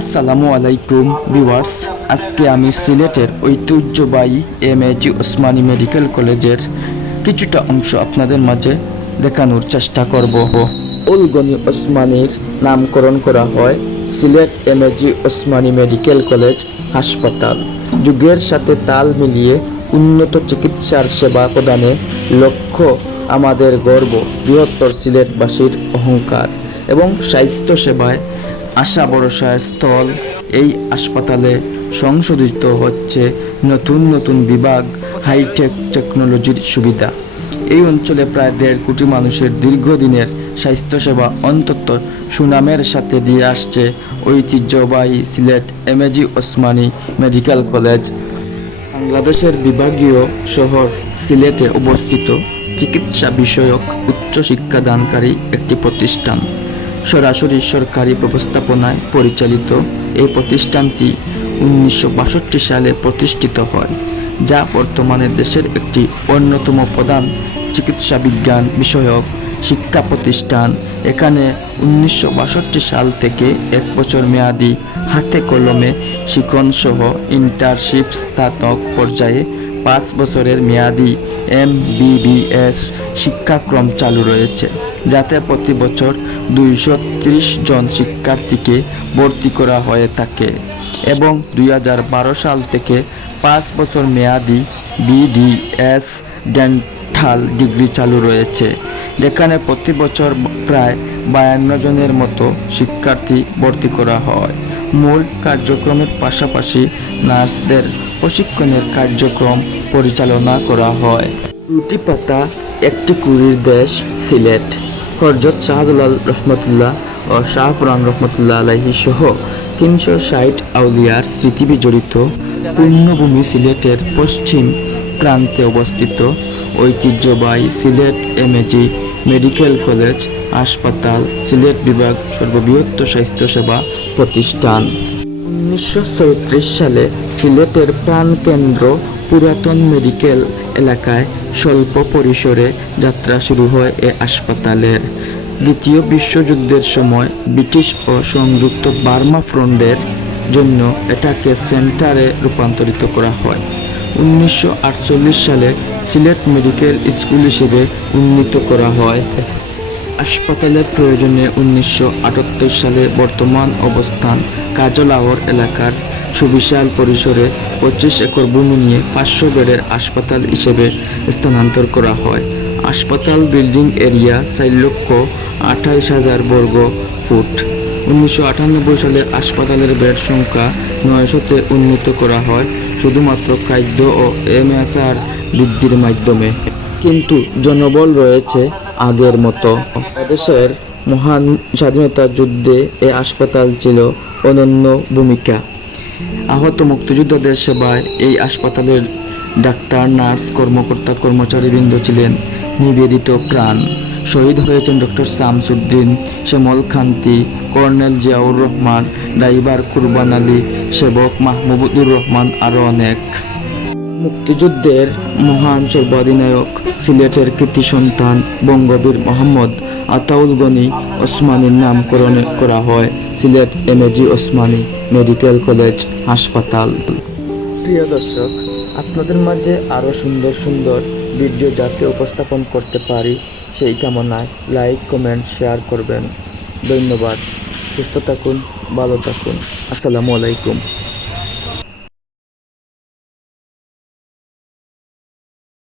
আসসালামু আলাইকুম ভিউয়ার্স। আজকে আমি সিলেটের ঐতিহ্যবাহী এমএজি ওসমানী মেডিকেল কলেজের কিছুটা অংশ আপনাদের মাঝে দেখানোর চেষ্টা করব। আতাউল গনি ওসমানীর নামকরণ করা হয় Sylhet MAG Osmani medical college হাসপাতাল। যুগের সাথে তাল মিলিয়ে উন্নত চিকিৎসার সেবা প্রদানে লক্ষ্য আমাদের গর্ব, বৃহত্তর সিলেটবাসীর অহংকার এবং স্বাস্থ্য সেবায় আশা ভরসার স্থল। এই হাসপাতালে সংশোধিত হচ্ছে নতুন নতুন বিভাগ, হাইটেক টেকনোলজির সুবিধা। এই অঞ্চলে প্রায় 1.5 কোটি মানুষের দীর্ঘদিনের স্বাস্থ্যসেবা অন্তত সুনামের সাথে দিয়ে আসছে ঐতিহ্যবাহী Sylhet MAG Osmani medical college. বাংলাদেশের বিভাগীয় শহর সিলেটে অবস্থিত চিকিৎসা বিষয়ক উচ্চ শিক্ষাদানকারী একটি প্রতিষ্ঠান। সরাসরি সরকারি ব্যবস্থাপনায় পরিচালিত এই প্রতিষ্ঠানটি 1962 সালে প্রতিষ্ঠিত হয়, যা বর্তমানে দেশের একটি অন্যতম প্রধান চিকিৎসা বিজ্ঞান বিষয়ক শিক্ষা প্রতিষ্ঠান। এখানে 1962 সাল থেকে 1 বছর মেয়াদী হাতে কলমে শিক্ষণসহ ইন্টার্নশিপ, স্নাতক পর্যায়ে 5 বছরের মেয়াদী MBBS শিক্ষাক্রম চালু রয়েছে, যাতে প্রতি বছর 230 জন শিক্ষার্থীকে ভর্তি করা হয়ে থাকে এবং 2012 সাল থেকে 5 বছর মেয়াদী BDS ডেন্টাল ডিগ্রি চালু রয়েছে, যেখানে প্রতি বছর প্রায় 52 জনের মতো শিক্ষার্থী ভর্তি করা হয়। মূল কার্যক্রমের পাশাপাশি নার্সদের প্রশিক্ষণের কার্যক্রম পরিচালনা করা হয়। দুটি পাতা একটি কুড়ির দেশ সিলেট। হযরত শাহজালাল রহমতুল্লাহ ও শাহপুরান রহমতুল্লাহ আলাইহি সহ 360 আউলিয়ার স্মৃতি বিজড়িত পূর্ণভূমি সিলেটের পশ্চিম প্রান্তে অবস্থিত ঐতিহ্যবাহী সিলেট এমএজি মেডিকেল কলেজ হাসপাতাল সিলেট বিভাগ সর্ববৃহৎ স্বাস্থ্যসেবা প্রতিষ্ঠান। 1934 সালে সিলেটের প্রাণকেন্দ্র পুরাতন মেডিকেল এলাকায় স্বল্প পরিসরে যাত্রা শুরু হয় এ হাসপাতালের। দ্বিতীয় বিশ্বযুদ্ধের সময় ব্রিটিশ ও সংযুক্ত বার্মা ফ্রন্টের জন্য এটাকে সেন্টারে রূপান্তরিত করা হয়। 1948 সালে সিলেট মেডিকেল স্কুল হিসেবে উন্নীত করা হয়। হাসপাতালের প্রয়োজনে 1978 সালে বর্তমান অবস্থান কাজলাহর এলাকার সুবিশাল পরিসরে 25 একর ভূমি নিয়ে 500 বেডের হাসপাতাল হিসেবে স্থানান্তর করা হয়। হাসপাতাল বিল্ডিং এরিয়া 4,28,000 বর্গ ফুট। 1998 সালে হাসপাতালের বেড সংখ্যা 900-তে উন্নীত করা হয়, শুধুমাত্র খাদ্য ও MSR বৃদ্ধির মাধ্যমে। কিন্তু জনবল রয়েছে আগের মতো। দেশের মহান স্বাধীনতা যুদ্ধে এই হাসপাতাল ছিল অনন্য ভূমিকা। আহত মুক্তিযোদ্ধাদের সেবায় এই হাসপাতালের ডাক্তার, নার্স, কর্মকর্তা, কর্মচারীবৃন্দ ছিলেন নিবেদিত প্রাণ। শহীদ হয়েছেন ডক্টর শামসুদ্দিন, শ্যামল খান্তি, কর্নেল জিয়াউর রহমান, ড্রাইভার কুরবান আলী, সেবক মাহমুদুর রহমান, আরও অনেক। মুক্তিযুদ্ধের মহান সর্বাধিনায়ক সিলেটের কৃতি সন্তান বঙ্গবীর মোহাম্মদ আতাউল গনি ওসমানীর নামকরণ করা হয় Sylhet MAG Osmani medical college হাসপাতাল। প্রিয় দর্শক, আপনাদের মাঝে আরও সুন্দর সুন্দর ভিডিও যাতে উপস্থাপন করতে পারি সেই কামনায় লাইক, কমেন্ট, শেয়ার করবেন। ধন্যবাদ। সুস্থ থাকুন, ভালো থাকুন। আসসালামু আলাইকুম।